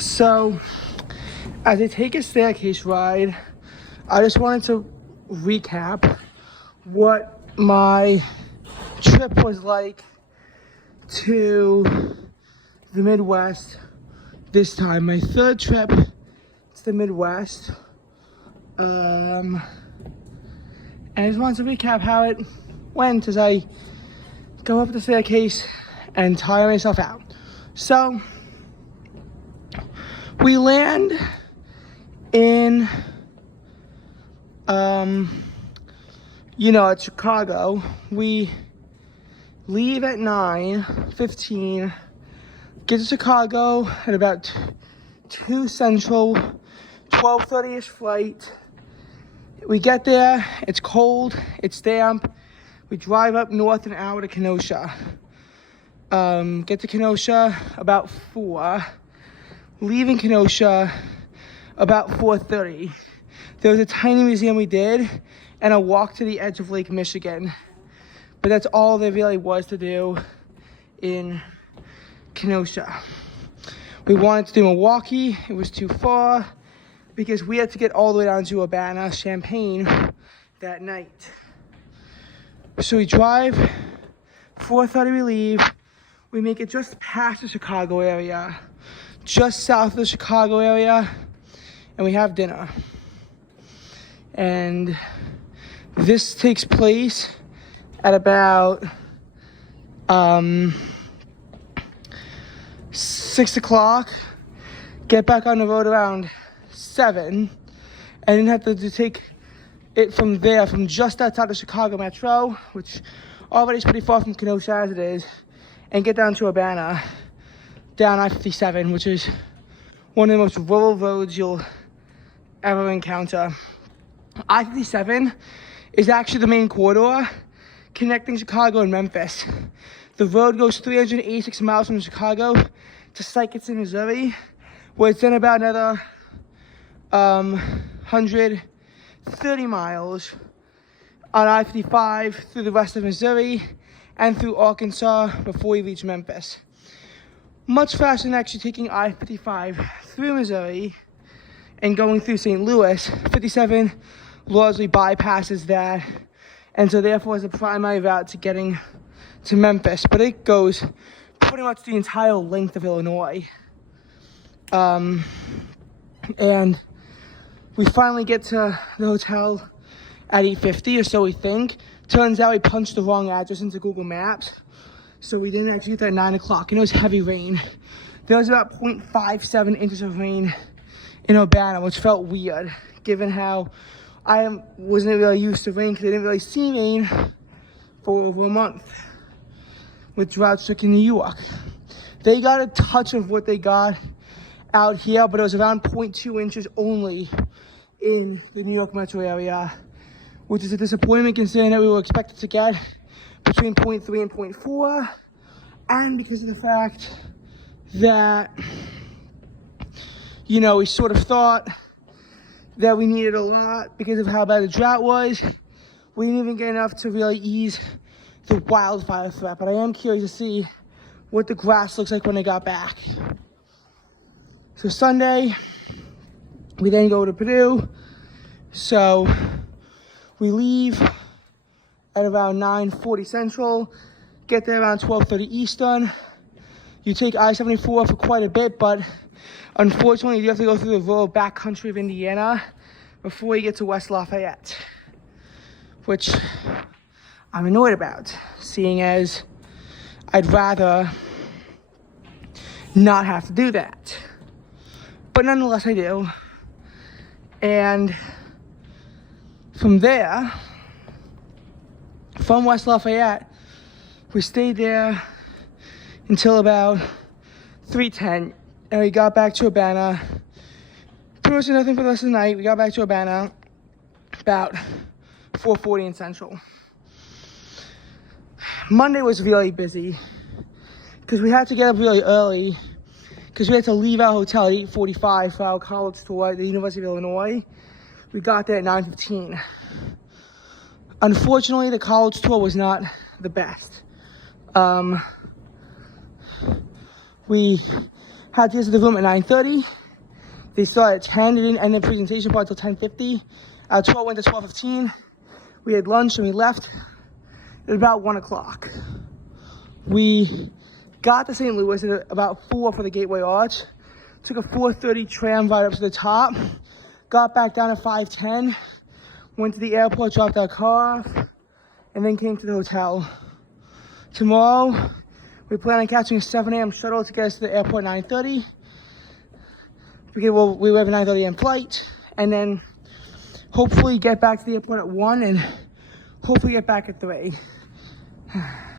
So, as I take a staircase ride, I just wanted to recap what my trip was like to the Midwest this time. My third trip to the Midwest. And I just wanted to recap how it went as I go up the staircase and tire myself out. So, we land in, at Chicago. We leave at 9:15, get to Chicago at about 2 Central, 12:30-ish flight. We get there, it's cold, it's damp. We drive up north an hour to Kenosha. Get to Kenosha about 4. Leaving Kenosha about 4:30. There was a tiny museum we did and a walk to the edge of Lake Michigan. But that's all there really was to do in Kenosha. We wanted to do Milwaukee. It was too far because we had to get all the way down to Urbana, Champaign that night. So we drive, 4:30 we leave. We make it just past the Chicago area, just south of the Chicago area, and we have dinner. And this takes place at about 6 o'clock. Get back on the road around 7, and then have to take it from there, from just outside the Chicago Metro, which already is pretty far from Kenosha as it is, and get down to Urbana, down I-57, which is one of the most rural roads you'll ever encounter. I-57 is actually the main corridor connecting Chicago and Memphis. The road goes 386 miles from Chicago to Sikeston, Missouri, where it's then about another 130 miles on I-55 through the rest of Missouri and through Arkansas before you reach Memphis. Much faster than actually taking I-55 through Missouri and going through St. Louis. 57 largely bypasses that, and so therefore is a primary route to getting to Memphis, but it goes pretty much the entire length of Illinois. And we finally get to the hotel at 8:50, or so we think. Turns out we punched the wrong address into Google Maps, so we didn't actually get there at 9 o'clock, and it was heavy rain. There was about 0.57 inches of rain in Urbana, which felt weird, given how I wasn't really used to rain, because I didn't really see rain for over a month with drought-stricken New York. They got a touch of what they got out here, but it was around 0.2 inches only in the New York metro area, which is a disappointment considering that we were expected to get between 0.3 and 0.4, and because of the fact that, we sort of thought that we needed a lot because of how bad the drought was. We didn't even get enough to really ease the wildfire threat, but I am curious to see what the grass looks like when I got back. So Sunday, we then go to Purdue. So we leave at around 9:40 Central, get there around 12:30 Eastern. You take I-74 for quite a bit, but unfortunately you have to go through the rural backcountry of Indiana before you get to West Lafayette, which I'm annoyed about, seeing as I'd rather not have to do that. But nonetheless, I do. And from there, from West Lafayette, we stayed there until about 3:10, and we got back to Urbana. Pretty much nothing for the rest of the night. We got back to Urbana about 4:40 in Central. Monday was really busy because we had to get up really early because we had to leave our hotel at 8:45 for our college tour at the University of Illinois. We got there at 9:15. Unfortunately, the college tour was not the best. We Had to get to the room at 9:30. They started at 10. They didn't end the presentation part until 10:50. 12 went to 12:15. We had lunch and we left at about 1 o'clock. We got to St. Louis at about 4 for the Gateway Arch. Took a 4:30 tram right up to the top. Got back down at 5:10. Went to the airport, dropped our car off, and then came to the hotel. Tomorrow, we plan on catching a 7 a.m. shuttle to get us to the airport at 9:30. We have a 9:30 a.m. flight, and then hopefully get back to the airport at 1 and hopefully get back at 3.